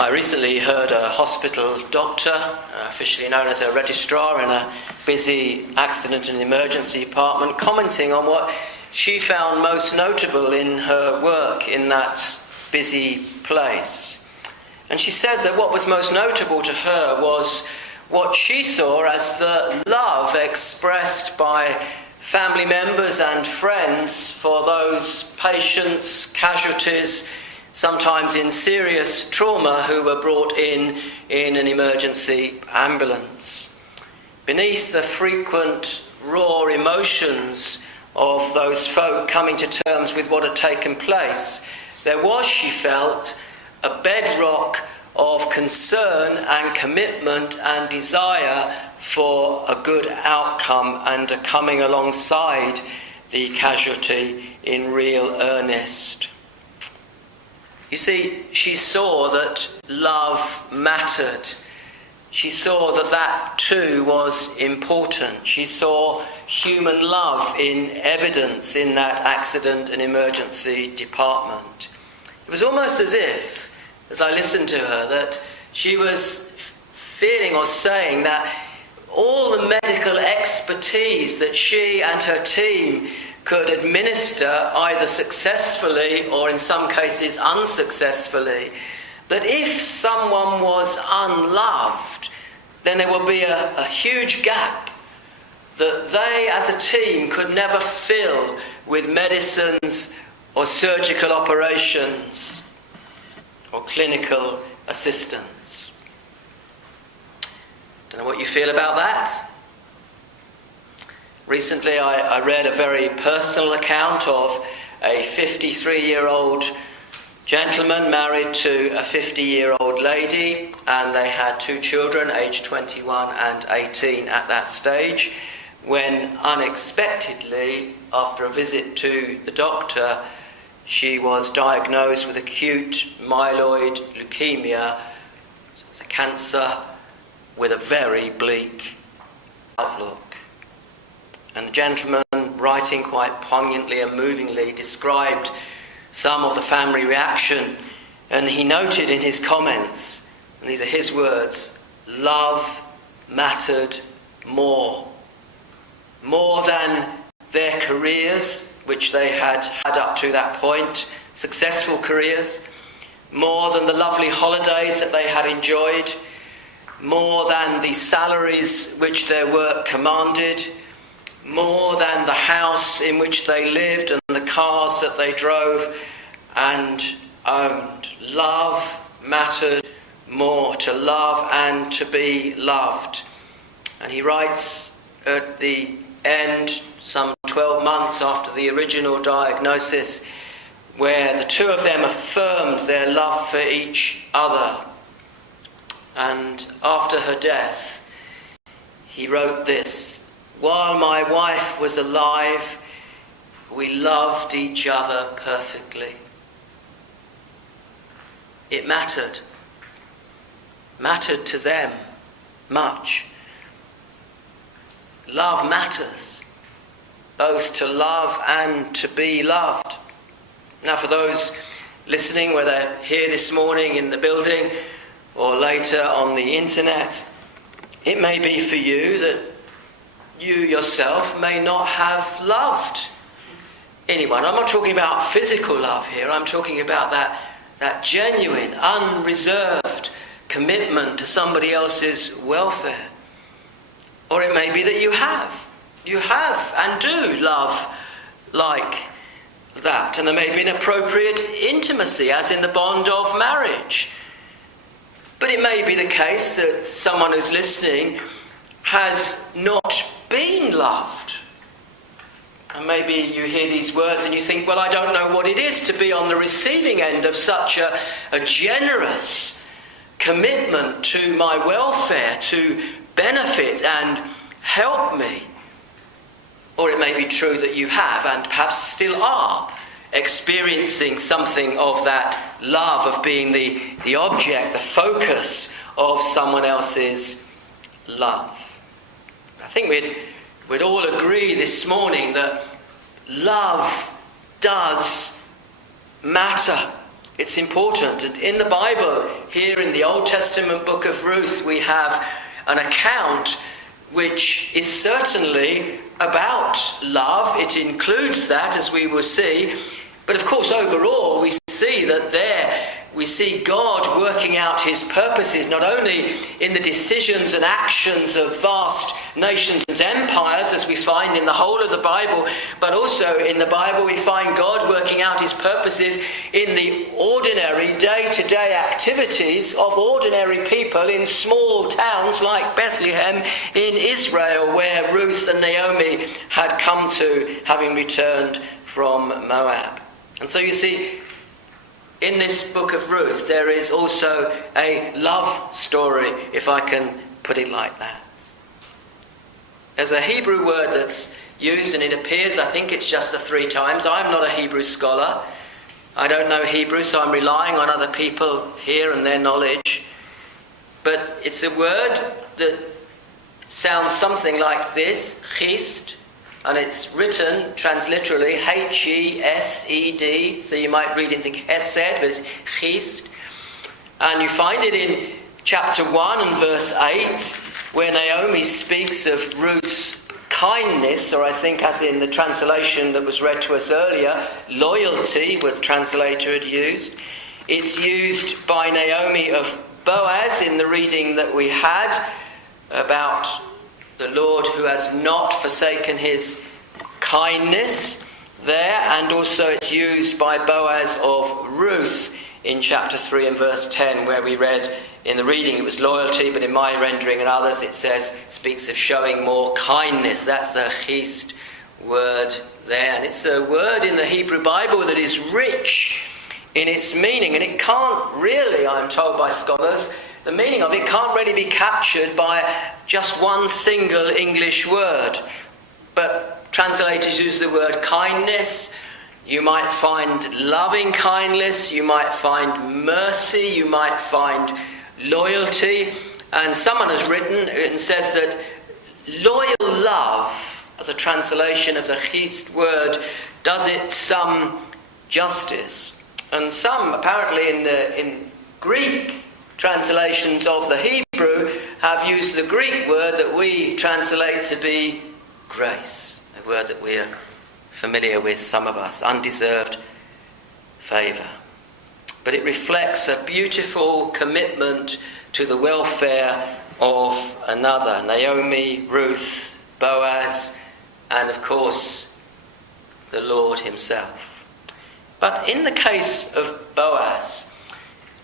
I recently heard a hospital doctor, officially known as a registrar in a busy accident and emergency department, commenting on what she found most notable in her work in that busy place. And she said that what was most notable to her was what she saw as the love expressed by family members and friends for those patients, casualties, sometimes in serious trauma, who were brought in an emergency ambulance. Beneath the frequent raw emotions of those folk coming to terms with what had taken place, there was, she felt, a bedrock of concern and commitment and desire for a good outcome and a coming alongside the casualty in real earnest. You see, she saw that love mattered. She saw that that too was important. She saw human love in evidence in that accident and emergency department. It was almost as if, as I listened to her, that she was feeling or saying that all the medical expertise that she and her team could administer, either successfully or in some cases unsuccessfully, that if someone was unloved, then there would be a huge gap that they as a team could never fill with medicines or surgical operations or clinical assistance. Don't know what you feel about that. Recently I read a very personal account of a 53-year-old gentleman married to a 50-year-old lady, and they had two children, aged 21 and 18 at that stage, when unexpectedly, after a visit to the doctor, she was diagnosed with acute myeloid leukemia. So it's a cancer with a very bleak outlook. And the gentleman, writing quite poignantly and movingly, described some of the family reaction, and he noted in his comments, and these are his words, love mattered more than their careers, which they had up to that point, successful careers, more than the lovely holidays that they had enjoyed, more than the salaries which their work commanded, more than the house in which they lived and the cars that they drove and owned. Love mattered more, to love and to be loved. And he writes at the end, some 12 months after the original diagnosis, where the two of them affirmed their love for each other. And after her death, he wrote this: "While my wife was alive, we loved each other perfectly." It mattered to them much. Love matters, both to love and to be loved. Now, for those listening, whether here this morning in the building or later on the internet, it may be for you that you yourself may not have loved anyone. I'm not talking about physical love here. I'm talking about that genuine, unreserved commitment to somebody else's welfare. Or it may be that you have and do love like that. And there may be an appropriate intimacy, as in the bond of marriage. But it may be the case that someone who's listening has not been loved. And maybe you hear these words and you think, well, I don't know what it is to be on the receiving end of such a generous commitment to my welfare, to benefit and help me. Or it may be true that you have and perhaps still are experiencing something of that love, of being the object, the focus of someone else's love. I think we'd all agree this morning that love does matter It's important. And in the Bible, here in the Old Testament book of Ruth, we have an account which is certainly about love. It includes that, as we will see. But of course, overall, we see that there we see God working out his purposes, not only in the decisions and actions of vast nations and empires, as we find in the whole of the Bible, but also in the Bible we find God working out his purposes in the ordinary day-to-day activities of ordinary people in small towns like Bethlehem in Israel, where Ruth and Naomi had come to, having returned from Moab. And so you see, in this book of Ruth, there is also a love story, if I can put it like that. There's a Hebrew word that's used, and it appears, I think it's just the 3 times. I'm not a Hebrew scholar. I don't know Hebrew, so I'm relying on other people here and their knowledge. But it's a word that sounds something like this, chist. And it's written transliterally Hesed, so you might read it and think Hesed, but it's chist. And you find it in chapter 1 and verse 8, where Naomi speaks of Ruth's kindness, or I think as in the translation that was read to us earlier, loyalty, what the translator had used. It's used by Naomi of Boaz in the reading that we had about the Lord who has not forsaken his kindness there, and also it's used by Boaz of Ruth in chapter 3 and verse 10, where we read in the reading it was loyalty, but in my rendering and others it speaks of showing more kindness. That's the chist word there, and it's a word in the Hebrew Bible that is rich in its meaning, and it can't really, I'm told by scholars, the meaning of it can't really be captured by just one single English word. But translators use the word kindness. You might find loving kindness. You might find mercy. You might find loyalty. And someone has written and says that loyal love, as a translation of the chist word, does it some justice. And some, apparently in Greek translations of the Hebrew, have used the Greek word that we translate to be grace, a word that we are familiar with, some of us, undeserved favour. But it reflects a beautiful commitment to the welfare of another. Naomi, Ruth, Boaz, and of course the Lord himself. But in the case of Boaz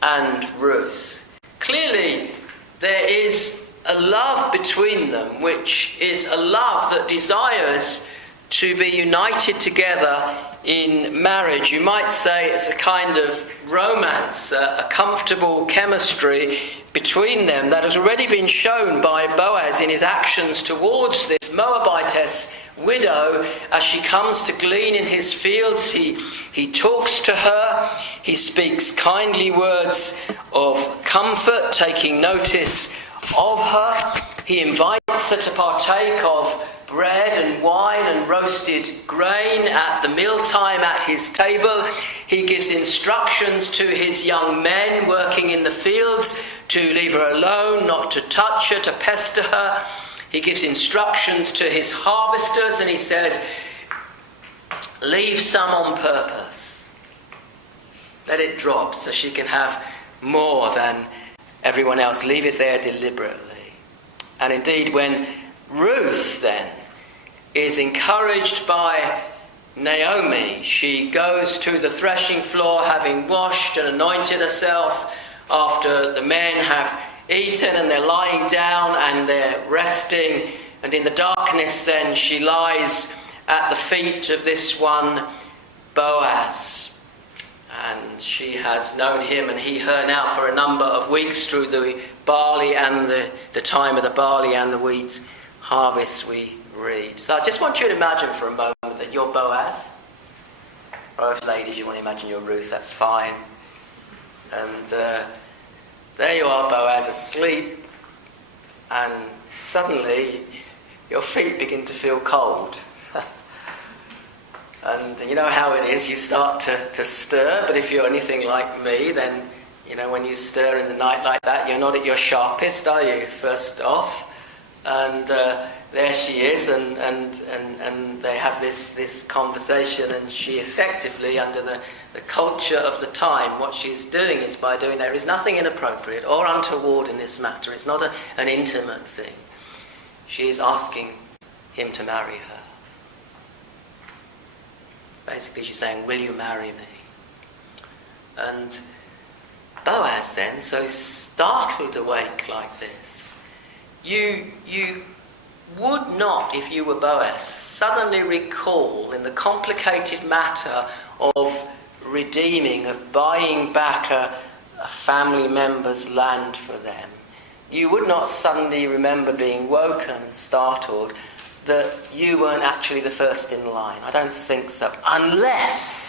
and Ruth, clearly there is a love between them, which is a love that desires to be united together in marriage. You might say it's a kind of romance, a comfortable chemistry between them that has already been shown by Boaz in his actions towards this Moabitess widow as she comes to glean in his fields. He talks to her, he speaks kindly words of comfort, taking notice of her. He invites her to partake of bread and wine and roasted grain at the mealtime at his table. He gives instructions to his young men working in the fields to leave her alone, not to touch her, to pester her. He gives instructions to his harvesters, and he says, leave some on purpose. Let it drop so she can have more than everyone else. Leave it there deliberately. And indeed, when Ruth then is encouraged by Naomi, she goes to the threshing floor having washed and anointed herself after the men have eaten, and they're lying down and they're resting, and in the darkness then she lies at the feet of this one Boaz. And she has known him and he her now for a number of weeks through the barley and the time of the barley and the wheat harvest, we read. So I just want you to imagine for a moment that you're Boaz. Or if ladies you want to imagine you're Ruth, that's fine. And there you are, Boaz, asleep, and suddenly your feet begin to feel cold. And you know how it is, you start to stir, but if you're anything like me, then, when you stir in the night like that, you're not at your sharpest, are you, first off? And there she is, and they have this conversation, and she effectively, under the culture of the time, what she's doing is, by doing there is nothing inappropriate or untoward in this matter. It's not an intimate thing. She is asking him to marry her. Basically, she's saying, will you marry me? And Boaz then, so startled awake like this, you would not, if you were Boaz, suddenly recall in the complicated matter of redeeming, of buying back a family member's land for them, you would not suddenly remember being woken and startled that you weren't actually the first in line. I don't think so, unless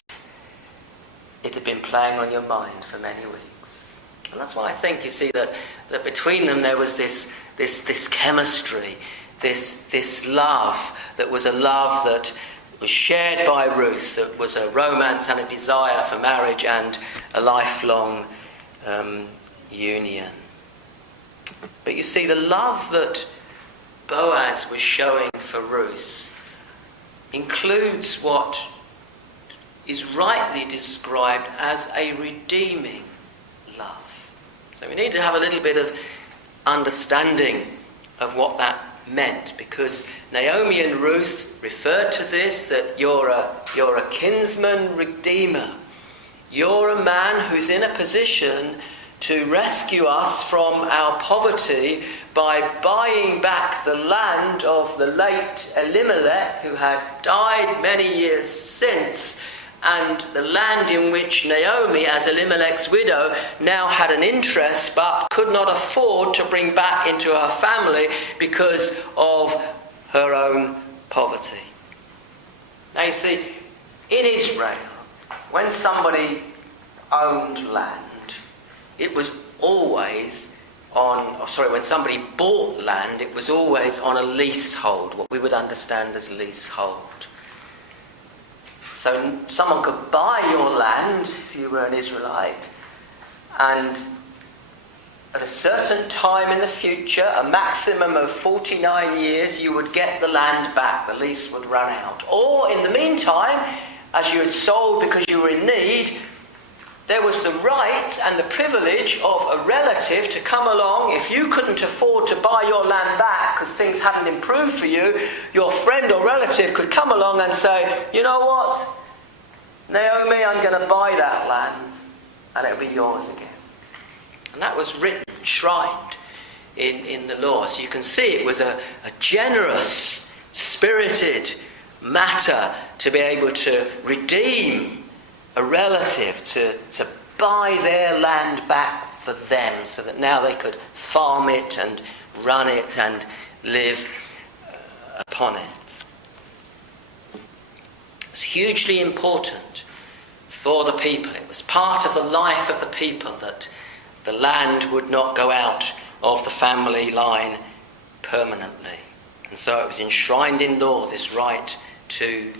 it had been playing on your mind for many weeks. And that's why I think, you see, that between them there was this chemistry, this love that was a love that was shared by Ruth, that was a romance and a desire for marriage and a lifelong union. But you see, the love that Boaz was showing for Ruth includes what is rightly described as a redeeming love. So we need to have a little bit of understanding of what that meant, because Naomi and Ruth referred to this, that you're a kinsman redeemer. You're a man who's in a position to rescue us from our poverty by buying back the land of the late Elimelech, who had died many years since, and the land in which Naomi, as Elimelech's widow, now had an interest but could not afford to bring back into her family because of her own poverty. Now you see, in Israel, when somebody owned land, it was always when somebody bought land, it was always on a leasehold, what we would understand as leasehold. So someone could buy your land, if you were an Israelite, and at a certain time in the future, a maximum of 49 years, you would get the land back. The lease would run out. Or in the meantime, as you had sold because you were in need, there was the right and the privilege of a relative to come along. If you couldn't afford to buy your land back because things hadn't improved for you, your friend or relative could come along and say, you know what, Naomi, I'm going to buy that land and it'll be yours again. And that was written, enshrined in the law. So you can see it was a generous, spirited matter to be able to redeem a relative, to buy their land back for them so that now they could farm it and run it and live upon it. It was hugely important for the people. It was part of the life of the people that the land would not go out of the family line permanently. And so it was enshrined in law, this right to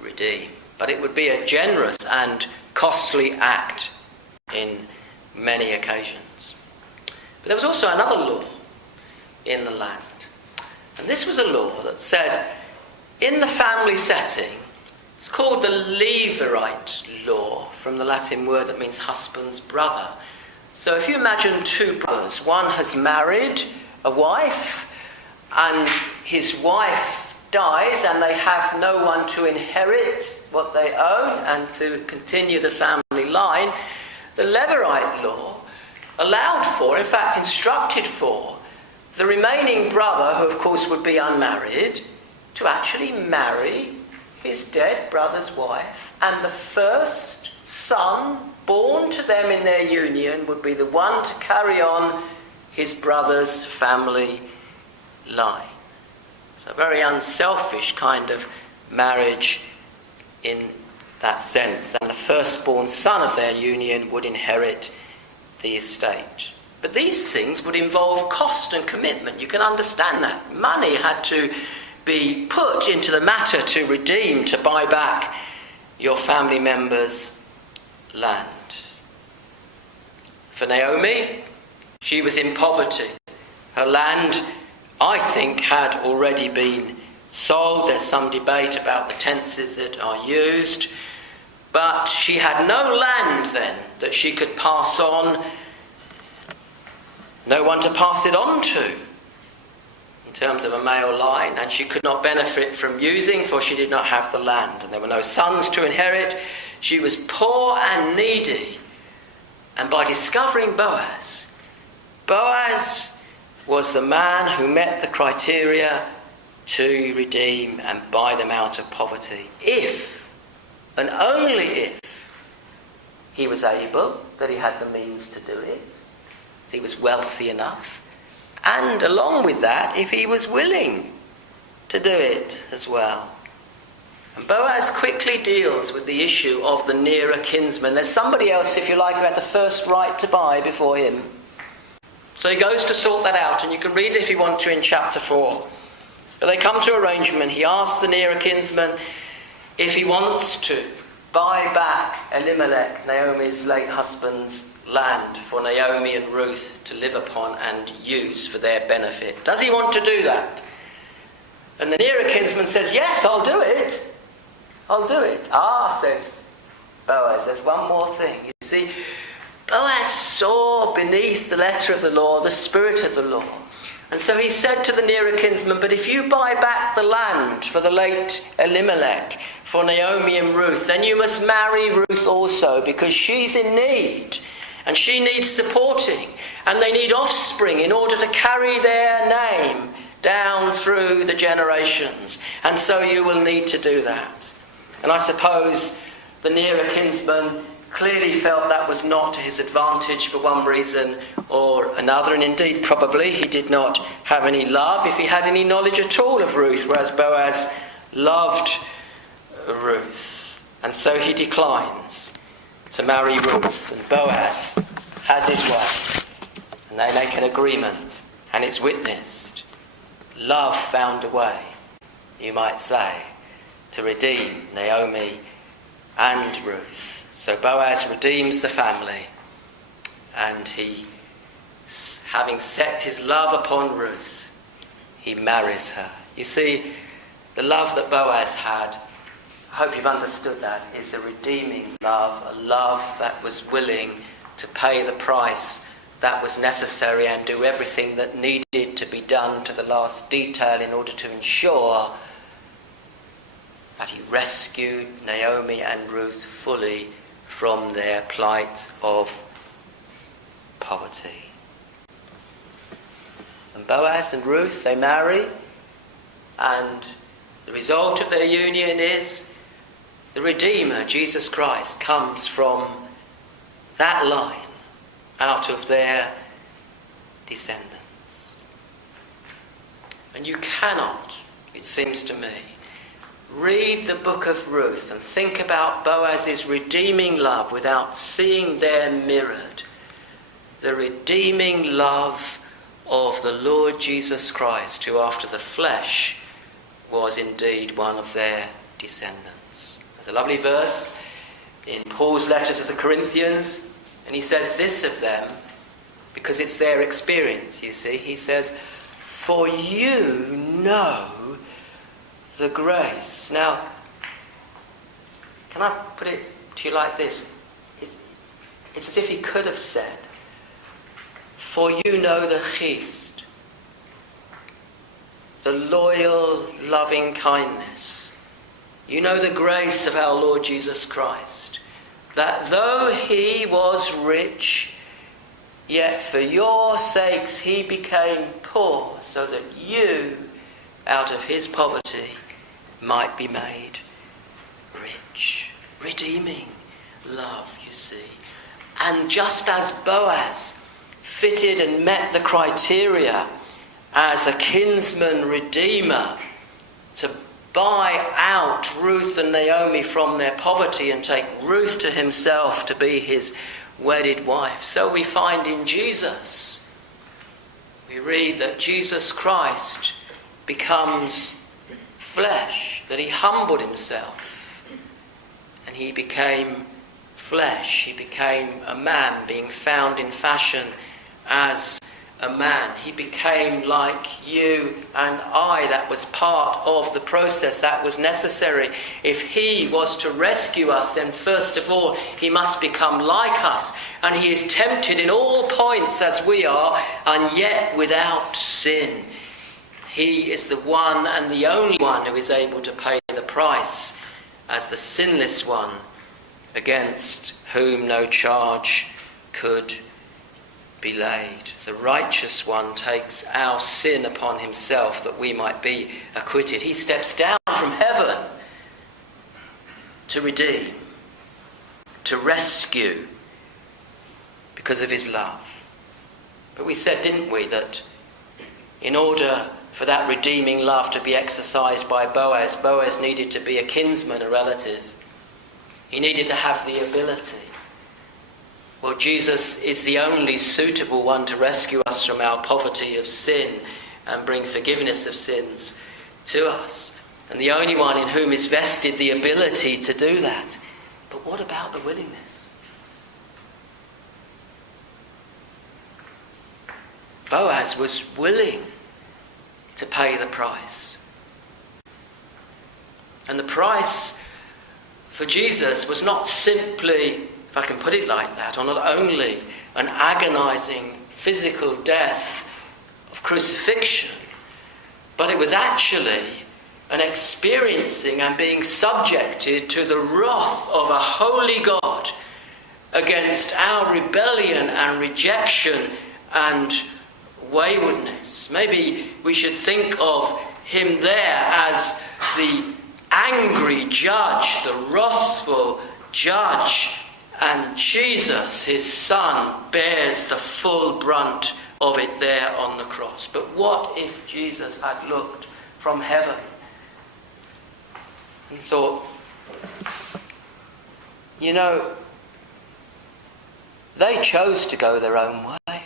redeem. But it would be a generous and costly act in many occasions. But there was also another law in the land. And this was a law that said, in the family setting, it's called the Levirate law, from the Latin word that means husband's brother. So if you imagine two brothers, one has married a wife, and his wife dies, and they have no one to inherit what they own and to continue the family line, the Levirate law allowed for, in fact instructed for, the remaining brother, who of course would be unmarried, to actually marry his dead brother's wife, and the first son born to them in their union would be the one to carry on his brother's family line. So a very unselfish kind of marriage in that sense. And the firstborn son of their union would inherit the estate. But these things would involve cost and commitment. You can understand that. Money had to be put into the matter to redeem, to buy back your family members' land. For Naomi, she was in poverty. Her land, I think, had already been sold. There's some debate about the tenses that are used. But she had no land then that she could pass on. No one to pass it on to in terms of a male line. And she could not benefit from using, for she did not have the land. And there were no sons to inherit. She was poor and needy. And by discovering Boaz, Boaz was the man who met the criteria to redeem and buy them out of poverty. If, and only if, he was able, that he had the means to do it, he was wealthy enough, and along with that, if he was willing to do it as well. And Boaz quickly deals with the issue of the nearer kinsman. There's somebody else, if you like, who had the first right to buy before him. So he goes to sort that out, and you can read it if you want to in chapter 4. But they come to arrangement. He asks the nearer kinsman if he wants to buy back Elimelech, Naomi's late husband's land, for Naomi and Ruth to live upon and use for their benefit. Does he want to do that? And the nearer kinsman says, yes, I'll do it. I'll do it. Ah, says Boaz, there's one more thing. You see, Boaz saw beneath the letter of the law the spirit of the law. And so he said to the nearer kinsman, but if you buy back the land for the late Elimelech, for Naomi and Ruth, then you must marry Ruth also, because she's in need. And she needs supporting. And they need offspring in order to carry their name down through the generations. And so you will need to do that. And I suppose the nearer kinsman clearly felt that was not to his advantage for one reason or another. And indeed, probably he did not have any love, if he had any knowledge at all of Ruth, whereas Boaz loved Ruth. And so he declines to marry Ruth. And Boaz has his way. And they make an agreement. And it's witnessed. Love found a way, you might say, to redeem Naomi and Ruth. So Boaz redeems the family, and he, having set his love upon Ruth, he marries her. You see, the love that Boaz had, I hope you've understood that, is a redeeming love, a love that was willing to pay the price that was necessary and do everything that needed to be done to the last detail in order to ensure that he rescued Naomi and Ruth fully from their plight of poverty. And Boaz and Ruth, they marry, and the result of their union is the Redeemer, Jesus Christ, comes from that line, out of their descendants. And you cannot, it seems to me, read the book of Ruth and think about Boaz's redeeming love without seeing there mirrored the redeeming love of the Lord Jesus Christ, who after the flesh was indeed one of their descendants. There's a lovely verse in Paul's letter to the Corinthians, and he says this of them, because it's their experience, you see. He says, for you know the grace. Now, can I put it to you like this? It's as if he could have said, for you know the chesed, the loyal, loving kindness. You know the grace of our Lord Jesus Christ, that though he was rich, yet for your sakes he became poor, so that you, out of his poverty, might be made rich. Redeeming love, you see. And just as Boaz fitted and met the criteria as a kinsman redeemer to buy out Ruth and Naomi from their poverty and take Ruth to himself to be his wedded wife, so we find in Jesus, we read that Jesus Christ becomes flesh, that he humbled himself and he became flesh. He became a man, being found in fashion as a man. He became like you and I. That was part of the process that was necessary. If he was to rescue us, then first of all, he must become like us. And he is tempted in all points as we are, and yet without sin. He is the one and the only one who is able to pay the price as the sinless one, against whom no charge could be laid. The righteous one takes our sin upon himself that we might be acquitted. He steps down from heaven to redeem, to rescue, because of his love. But we said, didn't we, that in order for that redeeming love to be exercised by Boaz, Boaz needed to be a kinsman, a relative. He needed to have the ability. Well, Jesus is the only suitable one to rescue us from our poverty of sin and bring forgiveness of sins to us. And the only one in whom is vested the ability to do that. But what about the willingness? Boaz was willing to pay the price. And the price for Jesus was not simply, if I can put it like that, or not only an agonizing physical death of crucifixion, but it was actually an experiencing and being subjected to the wrath of a holy God against our rebellion and rejection and waywardness. Maybe we should think of him there as the angry judge, the wrathful judge, and Jesus, his son, bears the full brunt of it there on the cross. But what if Jesus had looked from heaven and thought, you know, they chose to go their own way.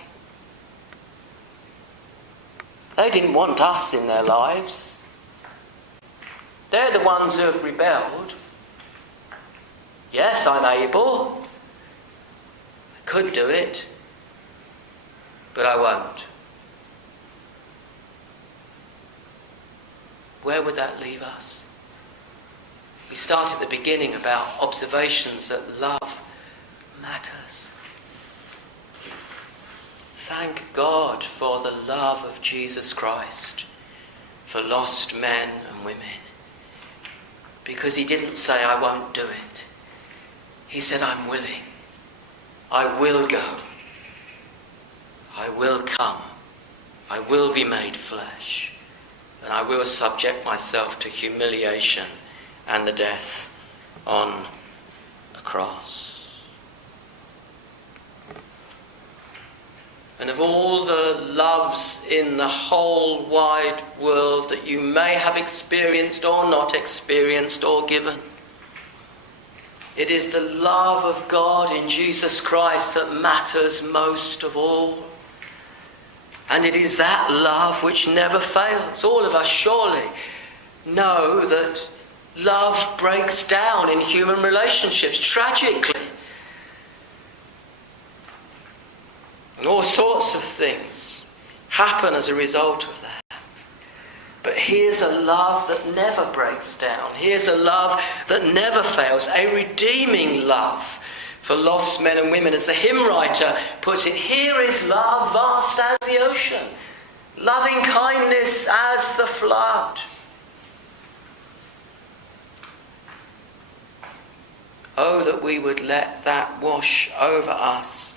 They didn't want us in their lives. They're the ones who have rebelled. Yes, I'm able. I could do it. But I won't. Where would that leave us? We started at the beginning about observations that love matters. Thank God for the love of Jesus Christ for lost men and women. Because he didn't say, I won't do it. He said, I'm willing. I will go. I will come. I will be made flesh. And I will subject myself to humiliation and the death on a cross. And of all the loves in the whole wide world that you may have experienced or not experienced or given, it is the love of God in Jesus Christ that matters most of all. And it is that love which never fails. All of us surely know that love breaks down in human relationships tragically. And all sorts of things happen as a result of that. But here's a love that never breaks down. Here's a love that never fails. A redeeming love for lost men and women. As the hymn writer puts it, here is love vast as the ocean, loving kindness as the flood. Oh, that we would let that wash over us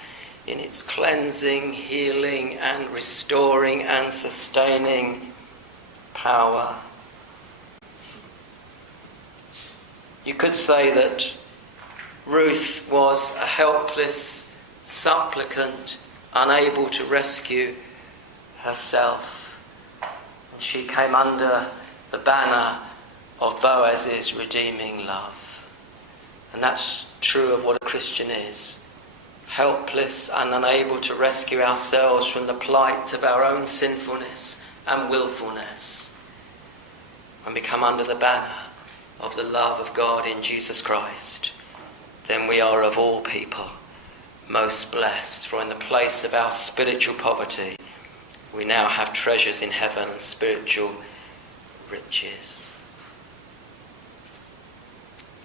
in its cleansing, healing and restoring and sustaining power. You could say that Ruth was a helpless supplicant, unable to rescue herself. And she came under the banner of Boaz's redeeming love. And that's true of what a Christian is. Helpless and unable to rescue ourselves from the plight of our own sinfulness and willfulness, and become under the banner of the love of God in Jesus Christ. then we are of all people most blessed. For in the place of our spiritual poverty, we now have treasures in heaven and spiritual riches.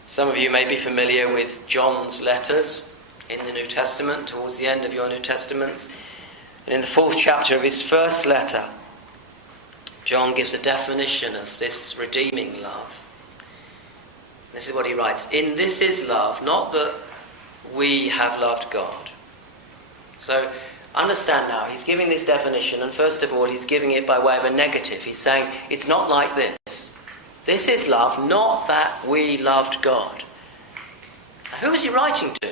Some of you may be familiar with John's letters in the New Testament, towards the end of your New Testaments. And in the 4th chapter of his first letter, John gives a definition of this redeeming love. This is what he writes: "In this is love, not that we have loved God." So understand now, he's giving this definition, and first of all he's giving it by way of a negative. He's saying it's not like this. This is love, not that we loved God. Now, who was he writing to?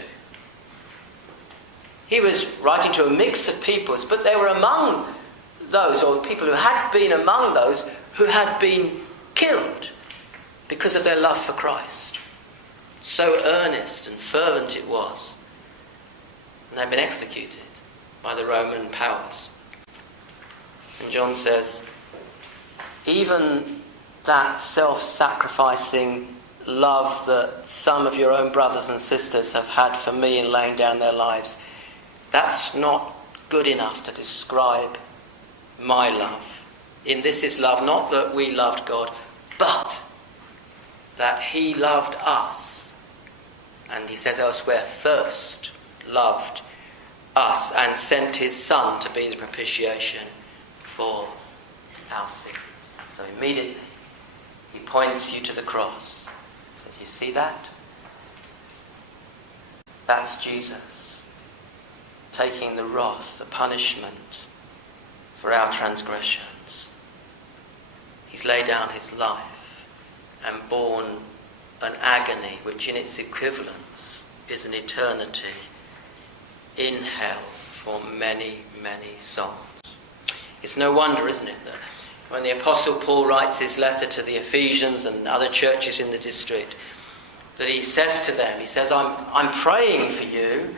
He was writing to a mix of peoples, but they were among those, or people who had been among those, who had been killed because of their love for Christ. So earnest and fervent it was. And they'd been executed by the Roman powers. And John says, even that self-sacrificing love that some of your own brothers and sisters have had for me in laying down their lives, that's not good enough to describe my love. In this is love, not that we loved God, but that he loved us. And he says elsewhere, first loved us and sent his Son to be the propitiation for our sins. So immediately he points you to the cross. He says, you see that? That's Jesus taking the wrath, the punishment for our transgressions. He's laid down his life and borne an agony which in its equivalence is an eternity in hell for many, many souls. It's no wonder, isn't it, that when the Apostle Paul writes his letter to the Ephesians and other churches in the district, that he says to them, he says, I'm praying for you,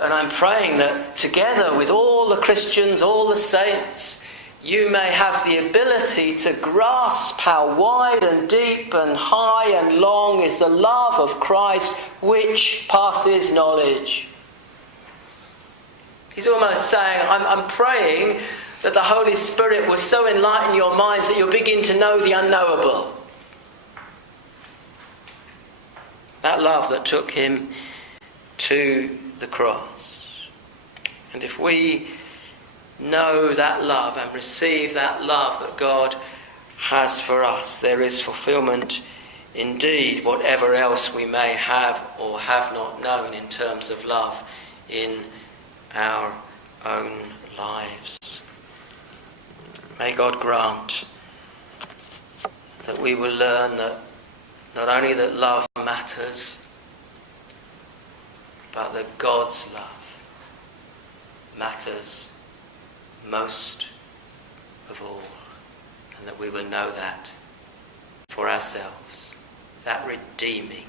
and I'm praying that together with all the Christians, all the saints, you may have the ability to grasp how wide and deep and high and long is the love of Christ, which passes knowledge. He's almost saying, I'm praying that the Holy Spirit will so enlighten your minds that you'll begin to know the unknowable. That love that took him to the cross. And if we know that love and receive that love that God has for us, there is fulfillment indeed, whatever else we may have or have not known in terms of love in our own lives. May God grant that we will learn that not only that love matters, but that God's love matters most of all, and that we will know that for ourselves, that redeeming